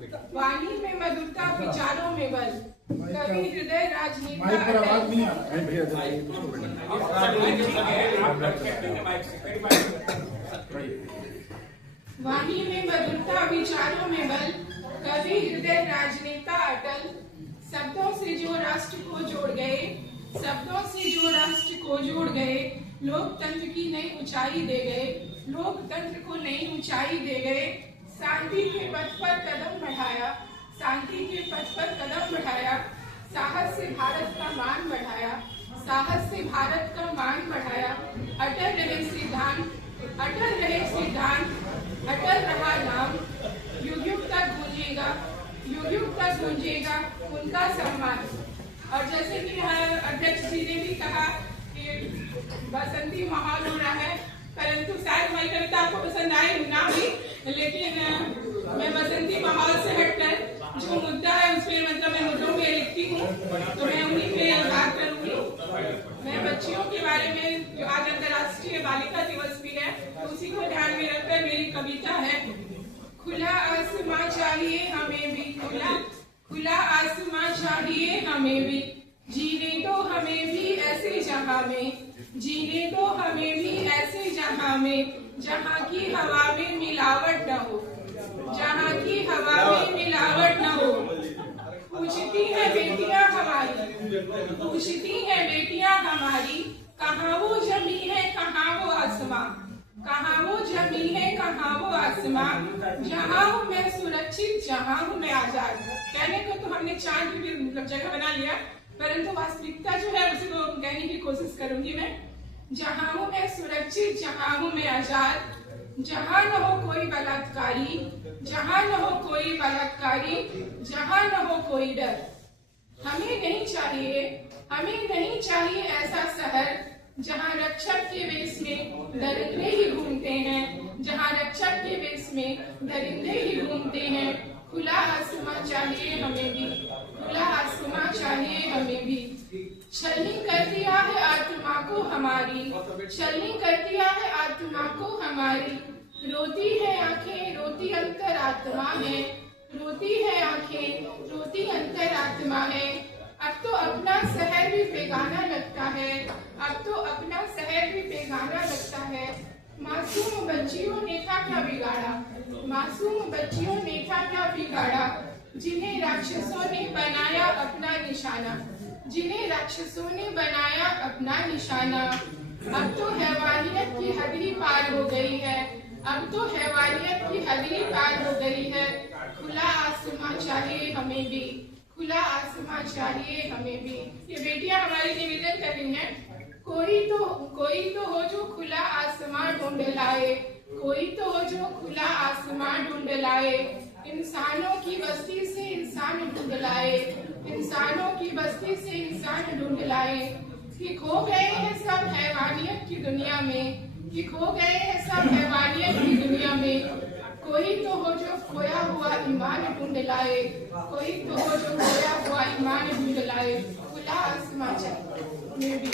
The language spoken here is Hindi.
वाणी में मधुरता, विचारों में बल, कवि हृदय राजनेता वाणी में मधुरता, विचारों में बल, कवि हृदय राजनेता अटल। शब्दों से जो राष्ट्र को जोड़ गए, शब्दों से जो राष्ट्र को जोड़ गए, लोकतंत्र की नई ऊंचाई दे गए, लोकतंत्र को नई ऊंचाई दे गए। शांति के पथ पर कदम बढ़ाया, शांति के पथ पर कदम बढ़ाया, साहस से भारत का मान बढ़ाया, साहस से भारत का मान बढ़ाया। अटल रहे सिद्धांत, अटल रहे सिद्धांत, अटल रहा नाम, युग युग तक गूंजेगा, युग युग तक गूंजेगा उनका सम्मान। और जैसे कि अध्यक्ष जी ने भी कहा कि बसंती माहौल हो रहा है, परंतु शायद हमारी कविता आपको पसंद आए ना भी, लेकिन मैं बसंती माहौल से हटकर जो मुद्दा है उस पर मतलब मैं मुद्दों पे लिखती हूँ, तो मैं उन्हीं पे बात करूंगी। मैं बच्चियों के बारे में, जो आज अंतर्राष्ट्रीय बालिका दिवस भी है, तो उसी को ध्यान में रखकर मेरी कविता है। खुला आसमां चाहिए हमें भी, खुला आसमां चाहिए हमें भी, जीने दो हमें भी ऐसे जहां में, जीने दो हमें भी ऐसे जहां में, जहां की हवा में मिलावट न हो, जहां की हवा में मिलावट न हो। पूछती है बेटियां हमारी, पूछती है बेटियां हमारी, कहाँ वो जमी है कहाँ वो आसमां, कहाँ वो जमी है कहाँ वो आसमां, जहाँ हूँ मैं सुरक्षित, जहाँ हूँ मैं आजाद। कहने को तो हमने चांद की भी मतलब जगह बना लिया, परंतु वास्तविकता जो है उसे तो कहने की कोशिश करूंगी मैं। जहाँ हूँ मैं सुरक्षित, जहाँ हूँ मैं आजाद, जहाँ न हो कोई बलात्कारी, जहाँ न हो कोई बलात्कारी, जहाँ न हो कोई डर। हमें नहीं चाहिए, हमें नहीं चाहिए ऐसा शहर जहाँ रक्षक के वेश में दरिंदे ही घूमते हैं, जहाँ रक्षक के वेश में दरिंदे ही घूमते हैं। खुला आसमां चाहिए हमें भी, खुला आसमां चाहिए हमें भी। छलनी कर दिया है आत्मा को हमारी, छलनी कर दिया है आत्मा को हमारी। रोती है आंखें, रोती अंतरात्मा है, रोती है आंखें, रोती अंतरात्मा है। अब तो अपना शहर भी बेगाना लगता है, अब तो अपना शहर भी बेगाना लगता है। मासूम बच्चियों ने था क्या बिगाड़ा, मासूम बच्चियों ने था क्या बिगाड़ा, जिन्हें राक्षसों ने बनाया अपना निशाना, जिन्हें राक्षसों ने बनाया अपना निशाना। अब तो हैवानियत की हद ही पार हो गई है, अब तो हैवानियत की हद ही पार हो गई है। खुला आसमां चाहिए हमें भी, खुला आसमां चाहिए हमें भी। ये बेटियां हमारी निवेदन कर रही हैं। कोई तो हो जो खुला आसमां ढूंढ लाए, कोई तो हो जो खुला आसमां ढूंढ लाए। इंसानों की बस्ती से इंसान ढूंढ लाए, इंसानों की बस्ती से इंसान ढूंढ लाए। कि खो गए हैं सब हैवानियत की दुनिया में, कि खो गए हैं सब हैवानियत की दुनिया में। कोई तो हो जो खोया हुआ ईमान ढूंढ लाए, कोई तो हो जो खोया हुआ ईमान ढूंढ लाए। खुला आसमां चाहिए हमें भी।